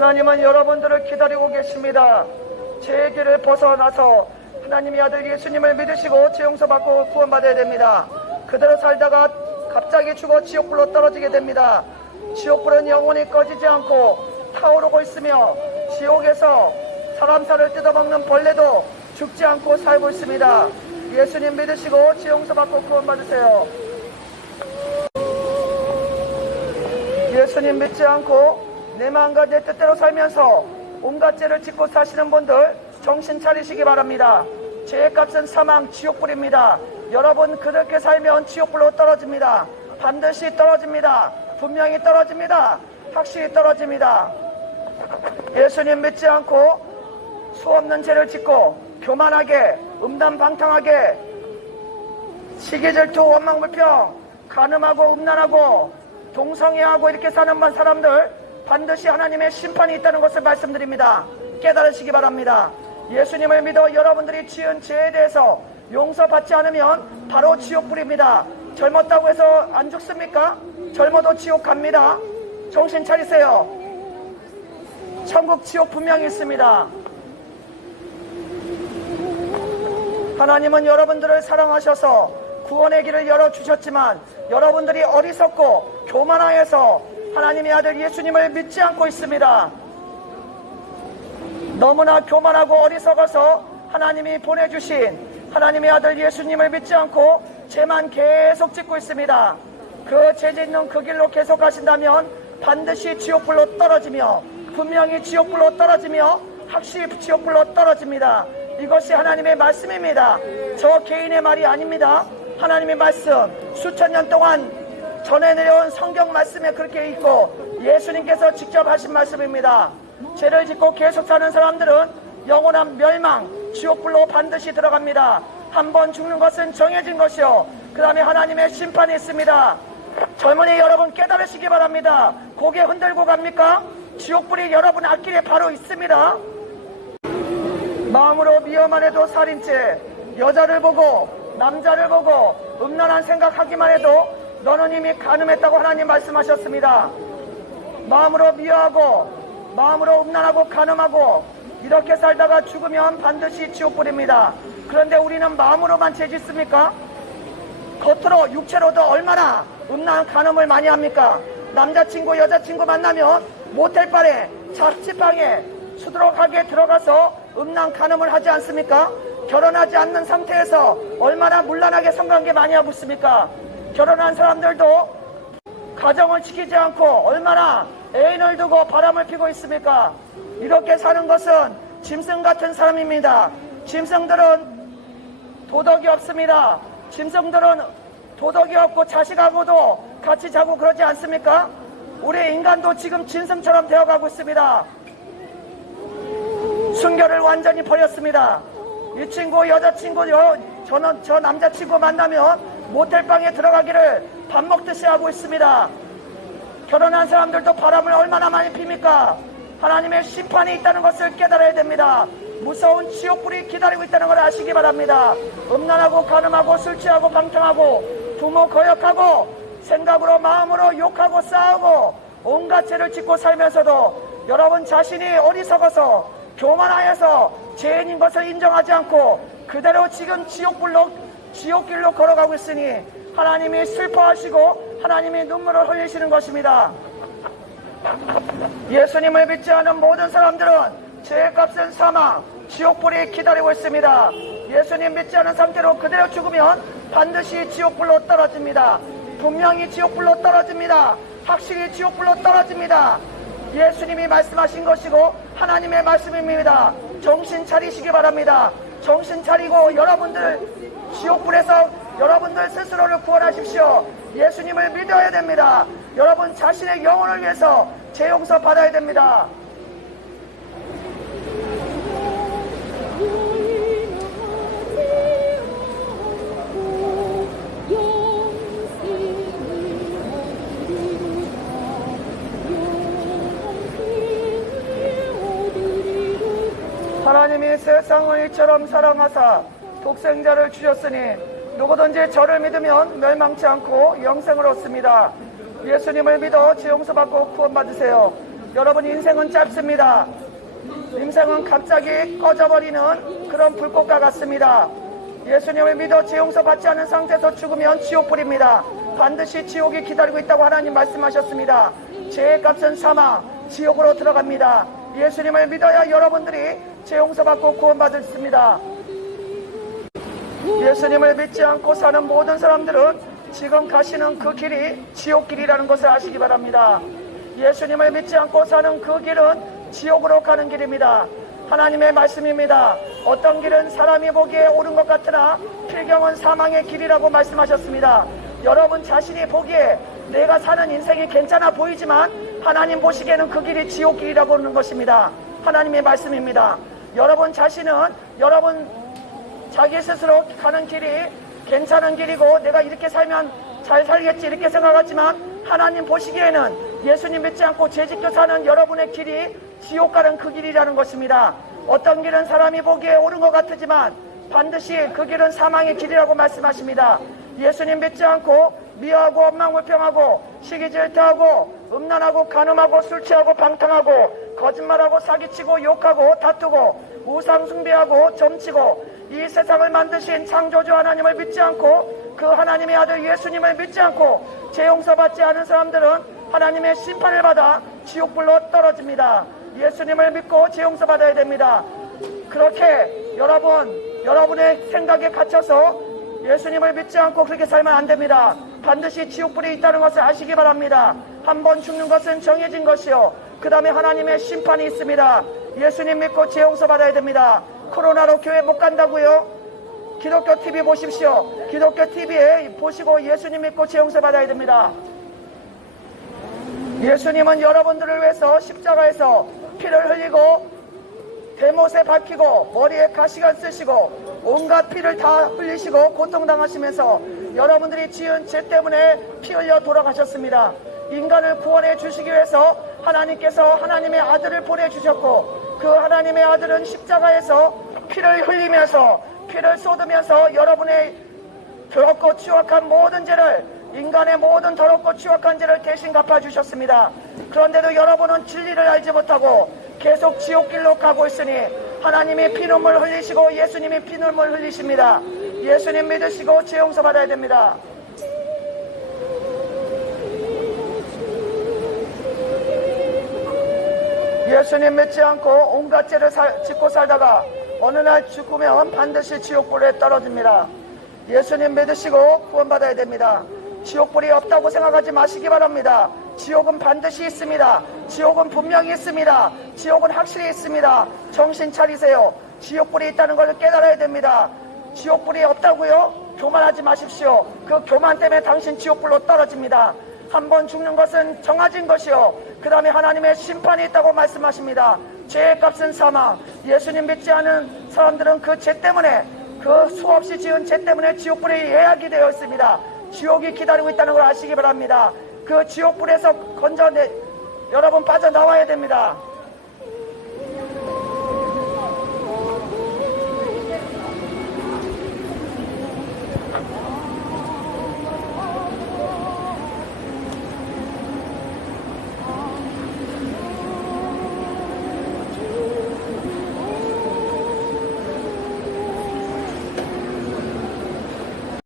하나님은 여러분들을 기다리고 계십니다. 죄의 길을 벗어나서 하나님의 아들 예수님을 믿으시고 죄 용서받고 구원받아야 됩니다. 그대로 살다가 갑자기 죽어 지옥불로 떨어지게 됩니다. 지옥불은 영원히 꺼지지 않고 타오르고 있으며 지옥에서 사람 살을 뜯어먹는 벌레도 죽지 않고 살고 있습니다. 예수님 믿으시고 죄 용서받고 구원받으세요. 예수님 믿지 않고 내 마음과 내 뜻대로 살면서 온갖 죄를 짓고 사시는 분들 정신 차리시기 바랍니다. 죄의 값은 사망, 지옥불입니다. 여러분 그렇게 살면 지옥불로 떨어집니다. 반드시 떨어집니다. 분명히 떨어집니다. 확실히 떨어집니다. 예수님 믿지 않고 수없는 죄를 짓고 교만하게 음란방탕하게 시기질투 원망불평 간음하고 음란하고 동성애하고 이렇게 사는 사람들 반드시 하나님의 심판이 있다는 것을 말씀드립니다. 깨달으시기 바랍니다. 예수님을 믿어 여러분들이 지은 죄에 대해서 용서받지 않으면 바로 지옥불입니다. 젊었다고 해서 안 죽습니까? 젊어도 지옥 갑니다. 정신 차리세요. 천국 지옥 분명히 있습니다. 하나님은 여러분들을 사랑하셔서 구원의 길을 열어주셨지만 여러분들이 어리석고 교만하여서 하나님의 아들 예수님을 믿지 않고 있습니다. 너무나 교만하고 어리석어서 하나님이 보내주신 하나님의 아들 예수님을 믿지 않고 죄만 계속 짓고 있습니다. 그 죄 짓는 그 길로 계속 가신다면 반드시 지옥불로 떨어지며 분명히 지옥불로 떨어지며 확실히 지옥불로 떨어집니다. 이것이 하나님의 말씀입니다. 저 개인의 말이 아닙니다. 하나님의 말씀 수천 년 동안 전해 내려온 성경 말씀에 그렇게 있고 예수님께서 직접 하신 말씀입니다. 죄를 짓고 계속 사는 사람들은 영원한 멸망 지옥불로 반드시 들어갑니다. 한 번 죽는 것은 정해진 것이요 그 다음에 하나님의 심판이 있습니다. 젊은이 여러분 깨달으시기 바랍니다. 고개 흔들고 갑니까? 지옥불이 여러분 앞길에 바로 있습니다. 마음으로 미워만 해도 살인죄, 여자를 보고 남자를 보고 음란한 생각하기만 해도 너는 이미 간음했다고 하나님 말씀하셨습니다. 마음으로 미워하고 마음으로 음란하고 간음하고 이렇게 살다가 죽으면 반드시 지옥불입니다. 그런데 우리는 마음으로만 죄 짓습니까? 겉으로 육체로도 얼마나 음란한 간음을 많이 합니까? 남자친구 여자친구 만나면 모텔바에 자취방에 수두룩하게 들어가서 음란 간음을 하지 않습니까? 결혼하지 않는 상태에서 얼마나 문란하게 성관계 많이 하고 있습니까? 결혼한 사람들도 가정을 지키지 않고 얼마나 애인을 두고 바람을 피고 있습니까? 이렇게 사는 것은 짐승 같은 사람입니다. 짐승들은 도덕이 없습니다. 짐승들은 도덕이 없고 자식하고도 같이 자고 그러지 않습니까? 우리 인간도 지금 짐승처럼 되어가고 있습니다. 순결을 완전히 버렸습니다. 이 친구 여자친구 저 남자친구 만나면 모텔방에 들어가기를 밥 먹듯이 하고 있습니다. 결혼한 사람들도 바람을 얼마나 많이 핍니까? 하나님의 심판이 있다는 것을 깨달아야 됩니다. 무서운 지옥불이 기다리고 있다는 걸 아시기 바랍니다. 음란하고 간음하고 술 취하고 방탕하고 부모 거역하고 생각으로 마음으로 욕하고 싸우고 온갖 죄를 짓고 살면서도 여러분 자신이 어리석어서 교만하여서 죄인인 것을 인정하지 않고 그대로 지금 지옥길로 걸어가고 있으니 하나님이 슬퍼하시고 하나님이 눈물을 흘리시는 것입니다. 예수님을 믿지 않은 모든 사람들은 죄의 값은 사망, 지옥불이 기다리고 있습니다. 예수님 믿지 않은 상태로 그대로 죽으면 반드시 지옥불로 떨어집니다. 분명히 지옥불로 떨어집니다. 확실히 지옥불로 떨어집니다. 예수님이 말씀하신 것이고 하나님의 말씀입니다. 정신 차리시기 바랍니다. 정신 차리고 여러분들 지옥불에서 여러분들 스스로를 구원하십시오. 예수님을 믿어야 됩니다. 여러분 자신의 영혼을 위해서 죄 용서 받아야 됩니다. 하나님이 세상을 이처럼 사랑하사 독생자를 주셨으니 누구든지 저를 믿으면 멸망치 않고 영생을 얻습니다. 예수님을 믿어 죄 용서받고 구원받으세요. 여러분, 인생은 짧습니다. 인생은 갑자기 꺼져버리는 그런 불꽃과 같습니다. 예수님을 믿어 죄 용서 받지 않은 상태에서 죽으면 지옥불입니다. 반드시 지옥이 기다리고 있다고 하나님 말씀하셨습니다. 죄의 값은 사망, 지옥으로 들어갑니다. 예수님을 믿어야 여러분들이 죄 용서 받고 구원받습니다. 예수님을 믿지 않고 사는 모든 사람들은 지금 가시는 그 길이 지옥길이라는 것을 아시기 바랍니다. 예수님을 믿지 않고 사는 그 길은 지옥으로 가는 길입니다. 하나님의 말씀입니다. 어떤 길은 사람이 보기에 옳은 것 같으나 필경은 사망의 길이라고 말씀하셨습니다. 여러분 자신이 보기에 내가 사는 인생이 괜찮아 보이지만 하나님 보시기에는 그 길이 지옥길이라고 하는 것입니다. 하나님의 말씀입니다. 여러분 자신은 여러분 자기 스스로 가는 길이 괜찮은 길이고 내가 이렇게 살면 잘 살겠지 이렇게 생각하지만 하나님 보시기에는 예수님 믿지 않고 죄짓겨 사는 여러분의 길이 지옥 가는 그 길이라는 것입니다. 어떤 길은 사람이 보기에 옳은 것 같지만 반드시 그 길은 사망의 길이라고 말씀하십니다. 예수님 믿지 않고 미워하고 원망불평하고 시기질투하고 음란하고 간음하고 술취하고 방탕하고 거짓말하고 사기치고 욕하고 다투고 우상숭배하고 점치고 이 세상을 만드신 창조주 하나님을 믿지 않고 그 하나님의 아들 예수님을 믿지 않고 죄 용서받지 않은 사람들은 하나님의 심판을 받아 지옥불로 떨어집니다. 예수님을 믿고 죄 용서받아야 됩니다. 그렇게 여러분의 생각에 갇혀서 예수님을 믿지 않고 그렇게 살면 안 됩니다. 반드시 지옥불이 있다는 것을 아시기 바랍니다. 한 번 죽는 것은 정해진 것이요 그 다음에 하나님의 심판이 있습니다. 예수님 믿고 죄 용서받아야 됩니다. 코로나로 교회 못 간다고요? 기독교 TV 보십시오. 기독교 TV에 보시고 예수님 믿고 죄 용서받아야 됩니다. 예수님은 여러분들을 위해서 십자가에서 피를 흘리고 대못에 박히고 머리에 가시관 쓰시고 온갖 피를 다 흘리시고 고통당하시면서 여러분들이 지은 죄 때문에 피 흘려 돌아가셨습니다. 인간을 구원해 주시기 위해서 하나님께서 하나님의 아들을 보내주셨고 그 하나님의 아들은 십자가에서 피를 흘리면서 피를 쏟으면서 여러분의 더럽고 추악한 모든 죄를 인간의 모든 더럽고 추악한 죄를 대신 갚아주셨습니다. 그런데도 여러분은 진리를 알지 못하고 계속 지옥길로 가고 있으니 하나님이 피눈물 흘리시고 예수님이 피눈물 흘리십니다. 예수님 믿으시고 죄 용서 받아야 됩니다. 예수님 믿지 않고 온갖 죄를 짓고 살다가 어느 날 죽으면 반드시 지옥불에 떨어집니다. 예수님 믿으시고 구원받아야 됩니다. 지옥불이 없다고 생각하지 마시기 바랍니다. 지옥은 반드시 있습니다. 지옥은 분명히 있습니다. 지옥은 확실히 있습니다. 정신 차리세요. 지옥불이 있다는 것을 깨달아야 됩니다. 지옥불이 없다고요? 교만하지 마십시오. 그 교만 때문에 당신 지옥불로 떨어집니다. 한 번 죽는 것은 정해진 것이요 그 다음에 하나님의 심판이 있다고 말씀하십니다. 죄의 값은 사망. 예수님 믿지 않은 사람들은 그 죄 때문에 그 수없이 지은 죄 때문에 지옥불에 예약이 되어 있습니다. 지옥이 기다리고 있다는 걸 아시기 바랍니다. 그 지옥불에서 여러분 빠져나와야 됩니다.